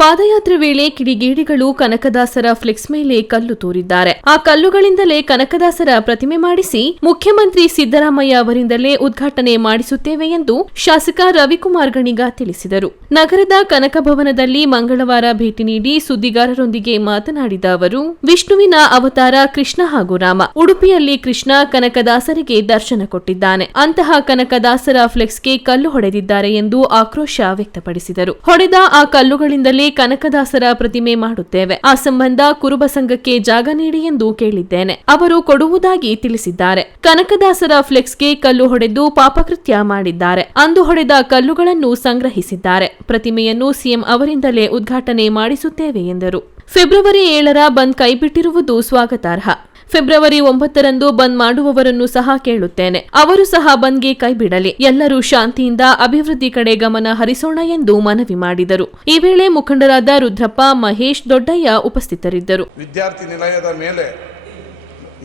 ಪಾದಯಾತ್ರೆ ವೇಳೆ ಕಿಡಿಗೇಡಿಗಳು ಕನಕದಾಸರ ಫ್ಲೆಕ್ಸ್ ಮೇಲೆ ಕಲ್ಲು ತೂರಿದ್ದಾರೆ. ಆ ಕಲ್ಲುಗಳಿಂದಲೇ ಕನಕದಾಸರ ಪ್ರತಿಮೆ ಮಾಡಿಸಿ ಮುಖ್ಯಮಂತ್ರಿ ಸಿದ್ದರಾಮಯ್ಯ ಅವರಿಂದಲೇ ಉದ್ಘಾಟನೆ ಮಾಡಿಸುತ್ತೇವೆ ಎಂದು ಶಾಸಕ ರವಿಕುಮಾರ್ ಗಣಿಗ ತಿಳಿಸಿದರು. ನಗರದ ಕನಕ ಭವನದಲ್ಲಿ ಮಂಗಳವಾರ ಭೇಟಿ ನೀಡಿ ಸುದ್ದಿಗಾರರೊಂದಿಗೆ ಮಾತನಾಡಿದ ಅವರು, ವಿಷ್ಣುವಿನ ಅವತಾರ ಕೃಷ್ಣ ಹಾಗೂ ರಾಮ. ಉಡುಪಿಯಲ್ಲಿ ಕೃಷ್ಣ ಕನಕದಾಸರಿಗೆ ದರ್ಶನ ಕೊಟ್ಟಿದ್ದಾನೆ. ಅಂತಹ ಕನಕದಾಸರ ಫ್ಲೆಕ್ಸ್ಗೆ ಕಲ್ಲು ಹೊಡೆದಿದ್ದಾರೆ ಎಂದು ಆಕ್ರೋಶ ವ್ಯಕ್ತಪಡಿಸಿದರು. ಹೊಡೆದ ಆ ಕಲ್ಲುಗಳಿಂದಲೇ ಕನಕದಾಸರ ಪ್ರತಿಮೆ ಮಾಡುತ್ತೇವೆ. ಆ ಸಂಬಂಧ ಕುರುಬ ಸಂಘಕ್ಕೆ ಜಾಗ ನೀಡಿ ಎಂದು ಕೇಳಿದ್ದೇನೆ. ಅವರು ಕೊಡುವುದಾಗಿ ತಿಳಿಸಿದ್ದಾರೆ. ಕನಕದಾಸರ ಫ್ಲೆಕ್ಸ್ಗೆ ಕಲ್ಲು ಹೊಡೆದು ಪಾಪಕೃತ್ಯ ಮಾಡಿದ್ದಾರೆ. ಅಂದು ಹೊಡೆದ ಕಲ್ಲುಗಳನ್ನು ಸಂಗ್ರಹಿಸಿದ್ದಾರೆ. ಪ್ರತಿಮೆಯನ್ನು ಸಿಎಂ ಅವರಿಂದಲೇ ಉದ್ಘಾಟನೆ ಮಾಡಿಸುತ್ತೇವೆ ಎಂದರು. ಫೆಬ್ರವರಿ ಏಳರ ಬಂದ್ ಕೈಬಿಟ್ಟಿರುವುದು ಸ್ವಾಗತಾರ್ಹ. ಫೆಬ್ರವರಿ ಒಂಬತ್ತರಂದು ಬಂದ್ ಮಾಡುವವರನ್ನು ಸಹ ಕೇಳುತ್ತೇನೆ. ಅವರು ಸಹ ಬಂದ್ಗೆ ಕೈಬಿಡಲಿ ಎಲ್ಲರೂ ಶಾಂತಿಯಿಂದ ಅಭಿವೃದ್ಧಿ ಕಡೆ ಗಮನ ಹರಿಸೋಣ ಎಂದು ಮನವಿ ಮಾಡಿದರು. ಈ ವೇಳೆ ಮುಖಂಡರಾದ ರುದ್ರಪ್ಪ, ಮಹೇಶ್, ದೊಡ್ಡಯ್ಯ ಉಪಸ್ಥಿತರಿದ್ದರು. ವಿದ್ಯಾರ್ಥಿ ನಿಲಯದ ಮೇಲೆ,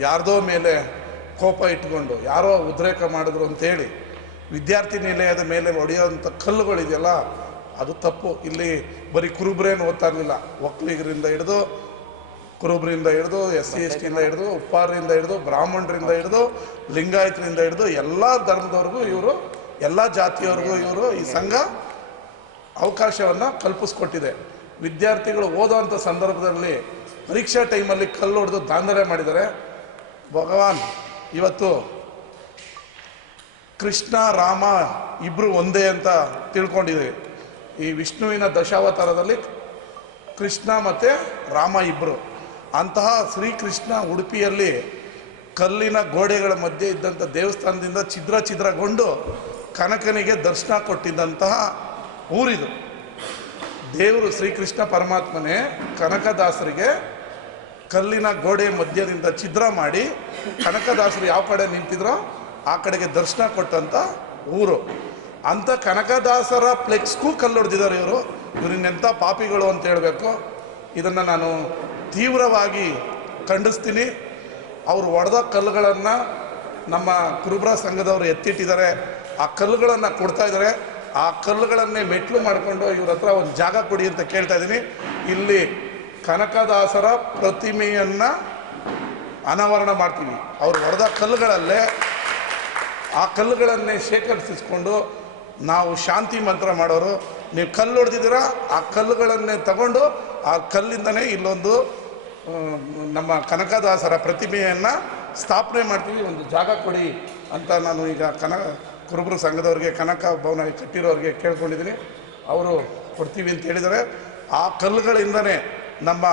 ಯಾರ್ದೋ ಮೇಲೆ ಕೋಪ ಇಟ್ಕೊಂಡು, ಯಾರೋ ಉದ್ರೇಕ ಮಾಡಿದ್ರು ಅಂತೇಳಿ ವಿದ್ಯಾರ್ಥಿ ನಿಲಯದ ಮೇಲೆ ಹೊಡೆಯೋಂಥ ಕಲ್ಲುಗಳಿದೆಯಲ್ಲ, ಅದು ತಪ್ಪು. ಇಲ್ಲಿ ಬರೀ ಕುರುಬ್ರೇನು ಓದ್ತಾ ಇರಲಿಲ್ಲ. ಒಕ್ಕಲಿಗರಿಂದ ಹಿಡಿದು ಕುರುಬರಿಂದ ಹಿಡಿದು ಎಸ್ ಸಿ ಎಸ್ ಟಿಯಿಂದ ಹಿಡಿದು ಉಪ್ಪಾರರಿಂದ ಹಿಡಿದು ಬ್ರಾಹ್ಮಣರಿಂದ ಹಿಡಿದು ಲಿಂಗಾಯತರಿಂದ ಹಿಡಿದು ಎಲ್ಲ ಧರ್ಮದವ್ರಿಗೂ ಇವರು ಎಲ್ಲ ಜಾತಿಯವ್ರಿಗೂ ಇವರು ಈ ಸಂಘ ಅವಕಾಶವನ್ನು ಕಲ್ಪಿಸ್ಕೊಟ್ಟಿದೆ. ವಿದ್ಯಾರ್ಥಿಗಳು ಓದೋವಂಥ ಸಂದರ್ಭದಲ್ಲಿ ಪರೀಕ್ಷಾ ಟೈಮಲ್ಲಿ ಕಲ್ಲು ಹೊಡೆದು ದಾಂಧಲೆ ಮಾಡಿದ್ದಾರೆ. ಭಗವಾನ್ ಇವತ್ತು ಕೃಷ್ಣ ರಾಮ ಇಬ್ಬರು ಒಂದೇ ಅಂತ ತಿಳ್ಕೊಂಡಿದ್ದೀವಿ. ಈ ವಿಷ್ಣುವಿನ ದಶಾವತಾರದಲ್ಲಿ ಕೃಷ್ಣ ಮತ್ತು ರಾಮ ಇಬ್ಬರು ಅಂತಹ ಶ್ರೀಕೃಷ್ಣ ಉಡುಪಿಯಲ್ಲಿ ಕಲ್ಲಿನ ಗೋಡೆಗಳ ಮಧ್ಯೆ ಇದ್ದಂಥ ದೇವಸ್ಥಾನದಿಂದ ಛಿದ್ರ ಛಿದ್ರಗೊಂಡು ಕನಕನಿಗೆ ದರ್ಶನ ಕೊಟ್ಟಿದ್ದಂತಹ ಊರಿದು. ದೇವರು ಶ್ರೀಕೃಷ್ಣ ಪರಮಾತ್ಮನೇ ಕನಕದಾಸರಿಗೆ ಕಲ್ಲಿನ ಗೋಡೆ ಮಧ್ಯದಿಂದ ಛಿದ್ರ ಮಾಡಿ, ಕನಕದಾಸರು ಯಾವ ಕಡೆ ನಿಂತಿದ್ರೋ ಆ ಕಡೆಗೆ ದರ್ಶನ ಕೊಟ್ಟಂಥ ಊರು. ಅಂಥ ಕನಕದಾಸರ ಫ್ಲೆಕ್ಸ್ಗೂ ಕಲ್ಲು ಹೊಡೆದಿದ್ದಾರೆ ಇವರು. ಇವರಿನ್ನೆಂಥ ಪಾಪಿಗಳು ಅಂತ ಹೇಳಬೇಕು. ಇದನ್ನು ನಾನು ತೀವ್ರವಾಗಿ ಖಂಡಿಸ್ತೀನಿ. ಅವರು ಒಡೆದ ಕಲ್ಲುಗಳನ್ನು ನಮ್ಮ ಕುರುಬ್ರ ಸಂಘದವರು ಎತ್ತಿಟ್ಟಿದ್ದಾರೆ. ಆ ಕಲ್ಲುಗಳನ್ನು ಕೊಡ್ತಾ ಇದ್ದಾರೆ. ಆ ಕಲ್ಲುಗಳನ್ನೇ ಮೆಟ್ಲು ಮಾಡಿಕೊಂಡು ಇವ್ರ ಹತ್ರ ಒಂದು ಜಾಗ ಕೊಡಿ ಅಂತ ಕೇಳ್ತಾ ಇದ್ದೀನಿ. ಇಲ್ಲಿ ಕನಕದಾಸರ ಪ್ರತಿಮೆಯನ್ನು ಅನಾವರಣ ಮಾಡ್ತೀವಿ. ಅವ್ರು ಹೊಡೆದ ಕಲ್ಲುಗಳಲ್ಲೇ ಆ ಕಲ್ಲುಗಳನ್ನೇ ಶೇಖರಿಸಿಸ್ಕೊಂಡು ನಾವು ಶಾಂತಿ ಮಂತ್ರ ಮಾಡೋರು. ನೀವು ಕಲ್ಲು ಹೊಡೆದಿದ್ದೀರಾ? ಆ ಕಲ್ಲುಗಳನ್ನೇ ತಗೊಂಡು ಆ ಕಲ್ಲಿಂದನೇ ಇಲ್ಲೊಂದು ನಮ್ಮ ಕನಕದಾಸರ ಪ್ರತಿಮೆಯನ್ನು ಸ್ಥಾಪನೆ ಮಾಡ್ತೀವಿ, ಒಂದು ಜಾಗ ಕೊಡಿ ಅಂತ ನಾನು ಈಗ ಕನ ಕುರುಬರು ಸಂಘದವ್ರಿಗೆ, ಕನಕ ಭವನ ಕಟ್ಟಿರೋರಿಗೆ ಕೇಳ್ಕೊಂಡಿದ್ದೀನಿ. ಅವರು ಕೊಡ್ತೀವಿ ಅಂತ ಹೇಳಿದರೆ ಆ ಕಲ್ಲುಗಳಿಂದನೇ ನಮ್ಮ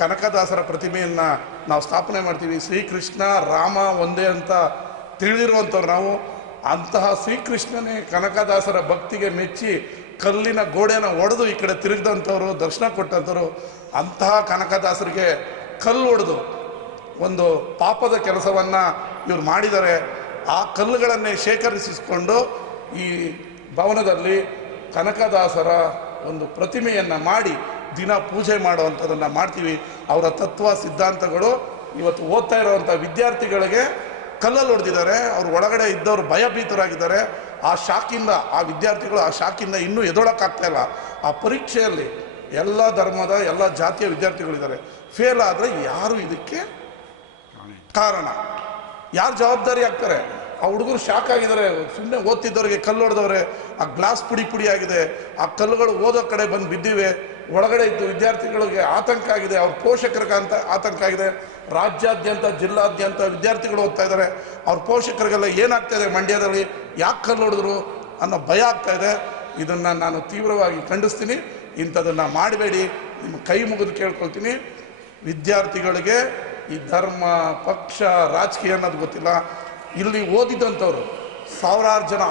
ಕನಕದಾಸರ ಪ್ರತಿಮೆಯನ್ನು ನಾವು ಸ್ಥಾಪನೆ ಮಾಡ್ತೀವಿ. ಶ್ರೀಕೃಷ್ಣ, ರಾಮ ಒಂದೇ ಅಂತ ತಿಳಿದಿರುವಂಥವ್ರು ನಾವು. ಅಂತಹ ಶ್ರೀಕೃಷ್ಣನೇ ಕನಕದಾಸರ ಭಕ್ತಿಗೆ ಮೆಚ್ಚಿ ಕಲ್ಲಿನ ಗೋಡೆನ ಒಡೆದು ಈ ಕಡೆ ತಿರುಗಿದಂಥವ್ರು, ದರ್ಶನ ಕೊಟ್ಟಂಥವ್ರು, ಅಂತಹ ಕನಕದಾಸರಿಗೆ ಕಲ್ಲು ಹೊಡೆದು ಒಂದು ಪಾಪದ ಕೆಲಸವನ್ನು ಇವ್ರು ಮಾಡಿದ್ದಾರೆ ಆ ಕಲ್ಲುಗಳನ್ನೇ ಶೇಖರಿಸಿಕೊಂಡು ಈ ಭವನದಲ್ಲಿ ಕನಕದಾಸರ ಒಂದು ಪ್ರತಿಮೆಯನ್ನು ಮಾಡಿ ದಿನ ಪೂಜೆ ಮಾಡುವಂಥದ್ದನ್ನು ಮಾಡ್ತೀವಿ. ಅವರ ತತ್ವ, ಸಿದ್ಧಾಂತಗಳು ಇವತ್ತು ಓದ್ತಾ ಇರುವಂಥ ವಿದ್ಯಾರ್ಥಿಗಳಿಗೆ ಕಲ್ಲಲ್ಲಿ ಹೊಡೆದಿದ್ದಾರೆ. ಅವ್ರು ಒಳಗಡೆ ಇದ್ದವರು ಭಯಭೀತರಾಗಿದ್ದಾರೆ. ಆ ಶಾಕಿಂದ ಆ ವಿದ್ಯಾರ್ಥಿಗಳು ಆ ಶಾಕಿಂದ ಇನ್ನೂ ಎದೊಳಕ್ಕಾಗ್ತಾ ಇಲ್ಲ. ಆ ಪರೀಕ್ಷೆಯಲ್ಲಿ ಎಲ್ಲ ಧರ್ಮದ, ಎಲ್ಲ ಜಾತಿಯ ವಿದ್ಯಾರ್ಥಿಗಳಿದ್ದಾರೆ. ಫೇಲ್ ಆದರೆ ಯಾರು ಇದಕ್ಕೆ ಕಾರಣ? ಯಾರು ಜವಾಬ್ದಾರಿ ಆಗ್ತಾರೆ? ಆ ಹುಡುಗರು ಶಾಕ್ ಆಗಿದ್ದಾರೆ. ಸುಮ್ಮನೆ ಓದ್ತಿದ್ದವ್ರಿಗೆ ಕಲ್ಲು ಹೊಡೆದವ್ರೆ. ಆ ಗ್ಲಾಸ್ ಪುಡಿ ಪುಡಿ ಆಗಿದೆ. ಆ ಕಲ್ಲುಗಳು ಓದೋ ಕಡೆ ಬಂದು ಬಿದ್ದಿವೆ. ಒಳಗಡೆ ಇದ್ದು ವಿದ್ಯಾರ್ಥಿಗಳಿಗೆ ಆತಂಕ ಆಗಿದೆ. ಅವ್ರ ಪೋಷಕರಿಗೆ ಅಂತ ಆತಂಕ ಆಗಿದೆ. ರಾಜ್ಯಾದ್ಯಂತ, ಜಿಲ್ಲಾದ್ಯಂತ ವಿದ್ಯಾರ್ಥಿಗಳು ಓದ್ತಾ ಇದ್ದಾರೆ. ಅವ್ರ ಪೋಷಕರಿಗೆಲ್ಲ ಏನಾಗ್ತಾ ಇದೆ ಮಂಡ್ಯದಲ್ಲಿ? ಯಾಕೆ ಕಲ್ಲು ಹೊಡೆದ್ರು ಅನ್ನೋ ಭಯ ಆಗ್ತಾ ಇದೆ. ಇದನ್ನು ನಾನು ತೀವ್ರವಾಗಿ ಖಂಡಿಸ್ತೀನಿ. ಇಂಥದನ್ನು ಮಾಡಬೇಡಿ. ನಿಮ್ಮ ಕೈ ಮುಗಿದು ಕೇಳ್ಕೊಳ್ತೀನಿ. ವಿದ್ಯಾರ್ಥಿಗಳಿಗೆ ಈ ಧರ್ಮ, ಪಕ್ಷ, ರಾಜಕೀಯ ಅನ್ನೋದು ಗೊತ್ತಿಲ್ಲ. ಇಲ್ಲಿ ಓದಿದಂಥವ್ರು ಸಾವಿರಾರು ಜನ